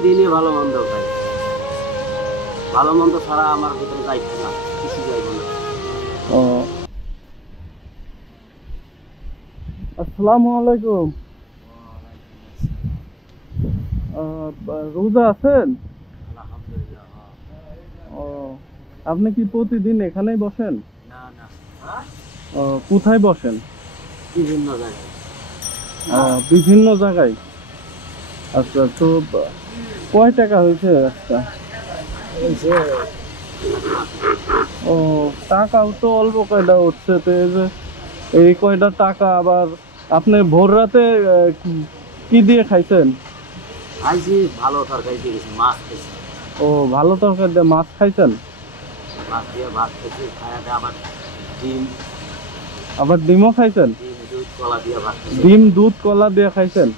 প্রতিদিনই ভালো মন্দ খাই। ভালো মন্দ ছাড়া আমার ভিতরে যাইতো না, কিছু যাইব না। ও আসসালামু আলাইকুম। রোজা আছেন? আলহামদুলিল্লাহ। ও আপনি কি প্রতিদিন এখানেই বসেন? না না, ও কোথায় বসেন? বিভিন্ন জায়গায়। বিভিন্ন জায়গায়। আচ্ছা, তো কয় টাকা হয়েছে আজকে? ও টাকাও তো অল্প কয়টা উঠছে, তো এই যে এই কয়টা টাকা আবার আপনি ভোর রাতে কি দিয়ে খাইছেন? খাইছি ভালো তরকারি দিয়ে গেছি, মাছ খেয়েছি। ও ভালো তরকারি দিয়ে মাছ খাইছেন? মাছ দিয়ে ভাত খেয়েছি, খায়াতে আবার ডিম আবার ডিমও খাইছেন? ডিম দুধ কলা দিয়ে ভাত খেয়েছি। ডিম দুধ কলা দিয়ে খাইছেন?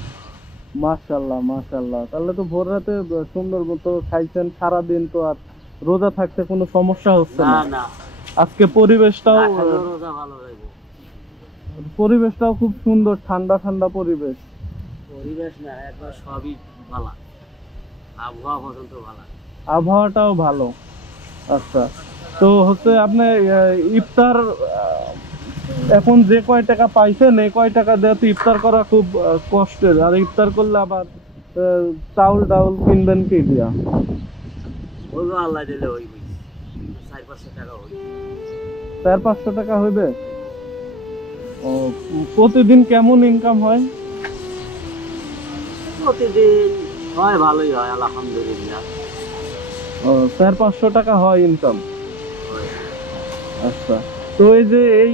মাশাআল্লাহ মাশাআল্লাহ, তাহলে তো ভোর রাতে সুন্দর মতো খাইছেন। সারাদিন তো আর রোজা থাকতে কোনো সমস্যা হচ্ছে না না। না, আজকে পরিবেশটাও না খেলেও রোজা ভালো লাগবে। পরিবেশটাও খুব সুন্দর, ঠান্ডা ঠান্ডা পরিবেশ। পরিবেশ না, একবার সবই ভালো, আবহাওয়া পর্যন্ত ভালো। আবহাওয়াটাও ভালো। আচ্ছা, তো হচ্ছে আপনি ইফতার এখন যে কয় টাকা পাইছেন এই কয় টাকা দিয়ে তো ইফতার করা খুব কষ্টের। আর ইফতার করলে আবার চাউল ডাউল কিনবেন কি দিয়া? বলবো আল্লাহ দিলে হইবি, 400-500 টাকা হইবে। 400-500 টাকা হইবে? ও প্রতিদিন কেমন ইনকাম হয়? প্রতিদিন হয়, ভালোই হয় আলহামদুলিল্লাহ। ও 400-500 টাকা হয় ইনকাম। হয়। আচ্ছা, তো এই যে এই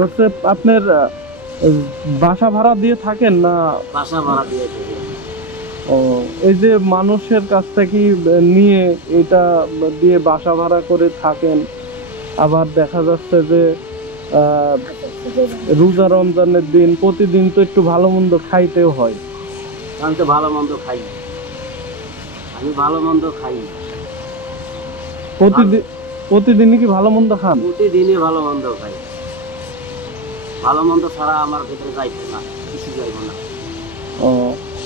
হচ্ছে আপনার বাসা ভাড়া দিয়ে থাকেন না? বাসা ভাড়া দিয়ে থাকি। ও এই যে মানুষের কাছ থেকে নিয়ে এটা দিয়ে বাসা ভাড়া করে থাকেন, আবার দেখা যাচ্ছে যে রোজা রমজানের দিন প্রতিদিন তো একটু ভালো মন্দ খাইতেও হয়। আমি তো ভালো মন্দ খাই, আমি ভালো মন্দ খাই। প্রতিদিন প্রতিদিনই কি ভালো মন্দ খান? প্রতিদিনই ভালো মন্দ খাই। ভালো মন্দ ছাড়া আমার ভিতরে যাইতো না, কিছু যাইব না। ও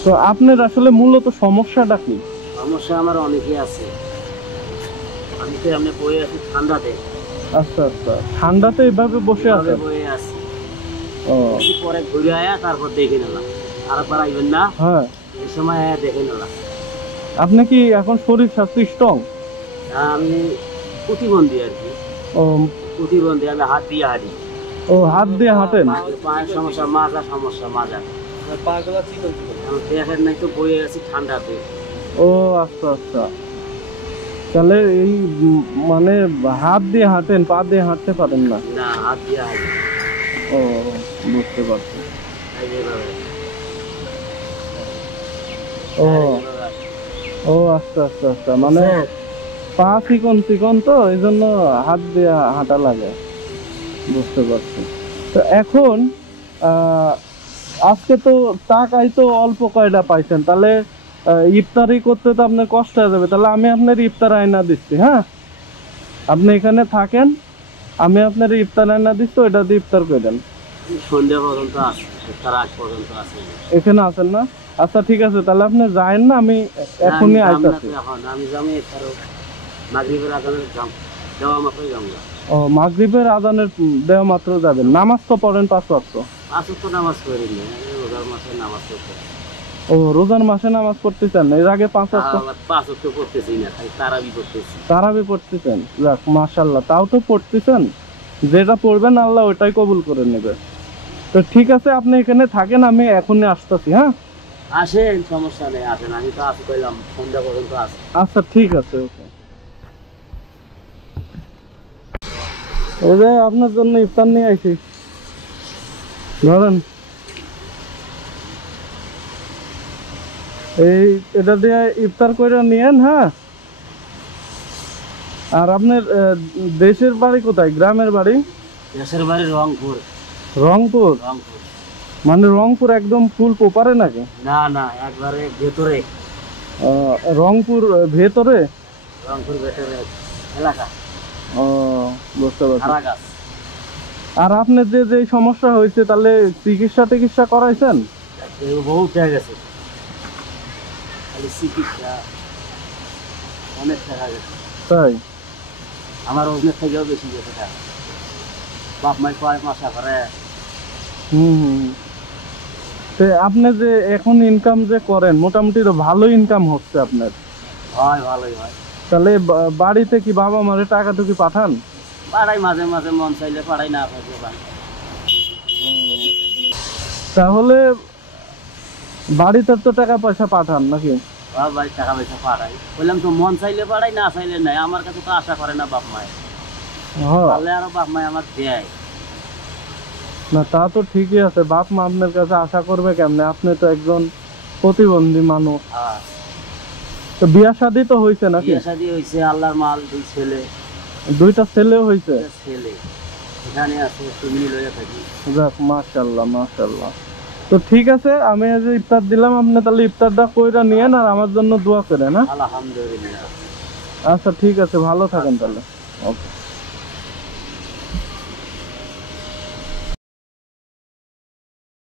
তো আপনার আসলে মূলত সমস্যাটা কি? সমস্যা আমার অনেকই আছে। আমি তো এমনি বয়ে আছি ঠান্ডাতে। আচ্ছা আচ্ছা, ঠান্ডাতে এভাবে বসে এভাবে আছেন? বয়ে আছি, ও একটু পরে ঘুরে আয়া তারপর দেখে নিলাম। আরেকবার আইবেন না, হ্যাঁ। এই সময় আয়া দেখে নিলাম। আপনি কি এখন শরীর স্বাস্থ্য স্ট্রং? আমি প্রতিবন্ধী আর কি, ও প্রতিবন্ধী। আমি হাত দিয়ে হাঁটি। ও হাত দিয়ে হাঁটেন? পায়ের সমস্যা, মাজা সমস্যা, মাজা। আমি দেখেন নাই তো বয়ে আছি ঠান্ডাতে। ও আচ্ছা আচ্ছা, তাহলে এই মানে হাত দিয়ে হাঁটেন, পা দিয়ে হাঁটতে পারেন না? না, হাত দিয়ে হাঁটি। ও বুঝতে পারছি। এই যে এভাবে। ও এইভাবে। ও আচ্ছা আচ্ছা আচ্ছা, মানে পা চিকন চিকন তো এই জন্য হাত দিয়ে হাঁটা লাগে। বুঝতে পারছি। তো এখন আজকে তো টাকাই তো অল্প কয়টা পাইছেন, তাহলে ইফতারি করতে তো আপনার কষ্ট হয়ে যাবে। তাহলে আমি আপনার ইফতার আয়না দিচ্ছি, হ্যাঁ? আপনি এখানে থাকেন, আমি আপনার ইফতার আয়না দিচ্ছি, ওইটা দিয়ে ইফতার করে দেন। সন্ধ্যা পর্যন্ত আছে, তার আগ পর্যন্ত আছে। এখানে আছেন না? আচ্ছা ঠিক আছে, তাহলে আপনি যায়েন না, আমি এখনই আইতাছি। এখন আমি যাবো এছাড়াও মাগরিবের আজানের দেওয়া মাত্রই যাবো। ও মাগরিবের আজানের দেওয়া মাত্র যাবেন? নামাজ তো পড়েন 5 ওয়াক্ত? 5 ওয়াক্ত নামাজ পড়ি না, রোজার মাসে নামাজ পড়তে। ও রোজার মাসে নামাজ পড়তেছেন, এর আগে 5 ওয়াক্ত? 5 ওয়াক্ত পড়তেছি না, খালি তারাবি পড়তেছি। তারাবি পড়তেছেন? যাক মাশাআল্লাহ, তাও তো পড়তেছেন। যেটা পড়বেন আল্লাহ ওইটাই কবুল করে নেবে। তো ঠিক আছে, আপনি এখানে থাকেন, আমি এখনই আসতেছি, হ্যাঁ? আসেন, সমস্যা নেই, আসেন। আমি তো আসি কইলাম সন্ধ্যা পর্যন্ত আসি। আচ্ছা ঠিক আছে, ওকে। এই যে আপনার জন্য ইফতার নিয়ে আইছি, ধরেন। এটা দিয়ে ইফতার করে নিয়েন, হ্যাঁ? আর আপনার দেশের বাড়ি কোথায়, গ্রামের বাড়ি? দেশের বাড়ি রংপুর। রংপুর? রংপুর মানে রংপুর একদম ফুল পোপারে নাকি? না না, একবারে ভেতরে। রংপুর ভেতরে? রংপুর ভেতরে এলাকা। ও বুঝতে পারছি। হারাগাছ। আর আপনার যে যে সমস্যা হয়েছে, তাহলে চিকিৎসা টিকিৎসা করাইছেন? বহু জায়গা গেছে, খালি চিকিৎসা অনেক টাকা গেছে, তাই? আমার ওজনের থেকেও বেশি গেছে টাকা। বাপ মাই কয় মাসা করে। হুম। তো আপনি যে এখন ইনকাম যে করেন মোটামুটি তো ভালো ইনকাম হচ্ছে আপনার, হয় ভালোই হয়। তাহলে বাড়িতে কি বাবা মারে টাকা টুকি পাঠান? পাড়াই মাঝে মাঝে মন চাইলে পাড়াই, না পাইলে পাই। তাহলে বাড়িতে তো টাকা পয়সা পাঠান নাকি? বাপ ভাই টাকা পয়সা পাড়াই, বললাম তো মন চাইলে পাড়াই, না চাইলে নাই। আমার কাছে তো আশা করে না বাপ মায়, হ্যাঁ। তাহলে আরো বাপ মায় আমার দেয়। না তা তো ঠিকই আছে, বাপ মা আপনার কাছে আশা করবে কেমনে? আপনি তো একজন প্রতিবন্ধী মানুষ। হ্যাঁ, তো বিয়া শাদী তো হয়েছে নাকি? বিয়ে শাদী হয়েছে, আল্লাহর মাল, 2 ছেলে। দুইটা ছেলেও হয়েছে? 2 ছেলে এখানে আছে, তুমি লইয়া থাকি। যাক, মাশাল্লাহ মাশাল্লাহ। তো ঠিক আছে, আমি আজ ইফতার দিলাম, আপনি তাহলে ইফতারটা কইরা নিয়েন আর আমার জন্য দোয়া করেন। হ্যাঁ, আলহামদুলিল্লাহ। আচ্ছা ঠিক আছে, ভালো থাকেন তাহলে। ওকে।